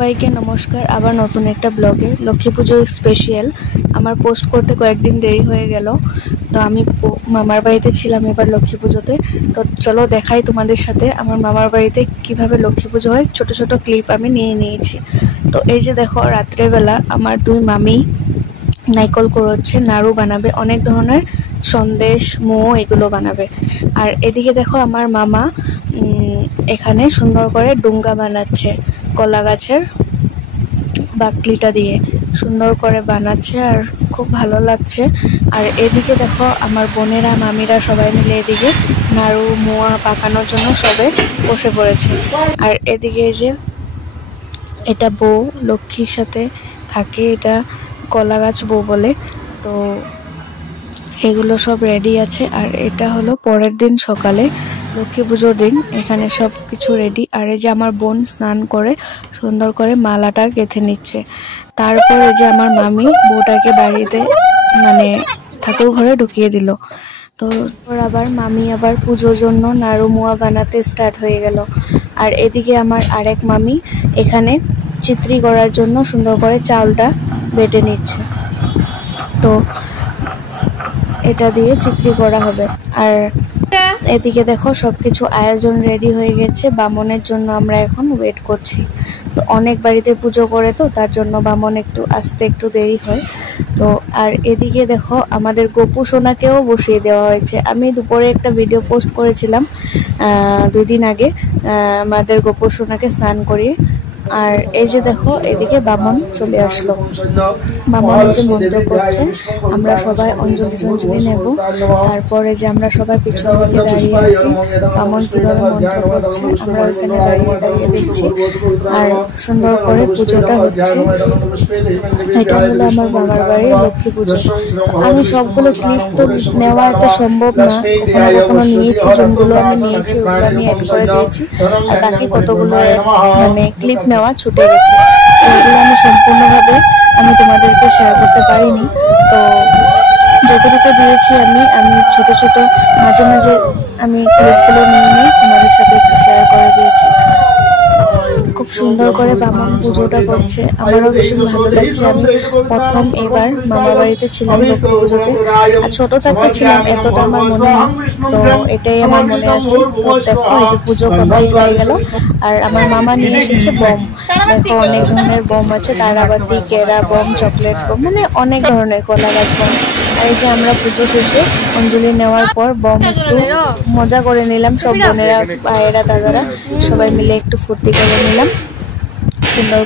সবাইকে নমস্কার। আবার নতুন একটা ব্লগে লক্ষ্মী পুজো স্পেশাল আমার পোস্ট করতে কয়েকদিন দেরি হয়ে গেল। তো আমি মামার বাড়িতে ছিলাম এবার লক্ষ্মী পুজোতে। তো চলো দেখাই তোমাদের সাথে আমার মামার বাড়িতে কিভাবে লক্ষ্মী পুজো হয়। ছোট ছোট ক্লিপ আমি নিয়ে নিয়েছি। তো এই যে দেখো, রাত্রেবেলা আমার দুই মামি নাইকল কুড়োচ্ছে, নাড়ু বানাবে, অনেক ধরনের সন্দেশ, মোয়া এগুলো বানাবে। আর এদিকে দেখো আমার মামা এখানে সুন্দর করে ডুঙ্গা বানাচ্ছে, কলা গাছের বাকলিটা দিয়ে সুন্দর করে বানাচ্ছে আর খুব ভালো লাগছে। আর এদিকে দেখো আমার বোনেরা, মামিরা সবাই মিলে এদিকে নাড়ু মোয়া পাকানোর জন্য সবে বসে পড়েছে। আর এদিকে যে এটা বউ লক্ষ্মীর সাথে থাকে, এটা কলা গাছ বউ বলে। তো এগুলো সব রেডি আছে। আর এটা হলো পরের দিন সকালে, লক্ষ্মী পুজোর দিন। এখানে সব কিছু রেডি। আর এই যে আমার বোন স্নান করে সুন্দর করে মালাটা গেঁথে নিচ্ছে। তারপরে যে আমার মামি বউটাকে বাড়িতে মানে ঠাকুর ঘরে ঢুকিয়ে দিল। তো আবার মামি আবার পুজোর জন্য নাড়ু মোয়া বানাতে স্টার্ট হয়ে গেল। আর এদিকে আমার আরেক মামি এখানে চিত্রি করার জন্য সুন্দর করে চাউলটা বেটে নিচ্ছে। তো এটা দিয়ে চিত্রি করা হবে। আর এদিকে দেখো সবকিছু আয়োজন রেডি হয়ে গেছে। বামনের জন্য আমরা এখন ওয়েট করছি। তো অনেক বাড়িতে পুজো করে, তো তার জন্য বামন একটু আসতে একটু দেরি হয়। তো আর এদিকে দেখো আমাদের গপু সোনাকেও বসিয়ে দেওয়া হয়েছে। আমি দুপুরে একটা ভিডিও পোস্ট করেছিলাম 2 দিন আগে, আমাদের গপু সোনাকে স্নান করিয়ে। আর এই যে দেখো এদিকে বামন চলে আসলো। বামন এই যে মন্ত্র করছে, আমরা সবাই অঞ্জলি টঞ্জলি নেব। তারপরে যে আমরা সবাই পিছন দিকে দাঁড়িয়ে আছি, বামন কিভাবে মন্ত্র করছে আমরা ওইখানে দাঁড়িয়ে দাঁড়িয়ে দেখছি। আর সুন্দর করে পুজোটা হচ্ছে। এটা হলো আমার মামার বাড়ির লক্ষ্মী পুজো। আমি সবগুলো ক্লিপ তো নেওয়া তো সম্ভব না, কখনো কখনো নিয়েছি, যোনগুলো আমি নিয়েছি ওগুলো আমি অ্যাড করে দিয়েছি। আর বাকি কতগুলো মানে ক্লিপ নেওয়া ছুটে গেছে। এগুলো আমি সম্পূর্ণভাবে তোমাদেরকে শেয়ার করতে পারিনি। তো যতটুকু দিয়েছি আমি ছোট ছোট মাঝে মাঝে আমি ক্লিপগুলো নিয়ে তোমাদের সাথে একটু শেয়ার করে দিয়েছি। খুব সুন্দর করে বামন পুজোটা করছে, আমারও ভীষণ ভালো লাগছে। আমি প্রথম এবার মামার বাড়িতে ছিলাম লক্ষ্মী পুজোতে, আর ছোট থাকতে ছিলাম, এতটা আমার মনে নেই। তো এটাই আমার মনে আছে। তো দেখো এই যে পুজো কমপ্লিট হয়ে গেল। আর আমার মামা নিয়ে এসেছে বম। দেখো অনেক ধরনের বম আছে, তারাবাতি, কেরা বম, চকলেট বম, মানে অনেক ধরনের, কলা গাছ বম। আর এই যে আমরা পুজো শেষে অঞ্জলি নেওয়ার পর বম একটু মজা করে নিলাম, সব বোনেরা, ভাইয়েরা, দাদারা সবাই মিলে একটু ফুর্তি করে নিলাম সুন্দর।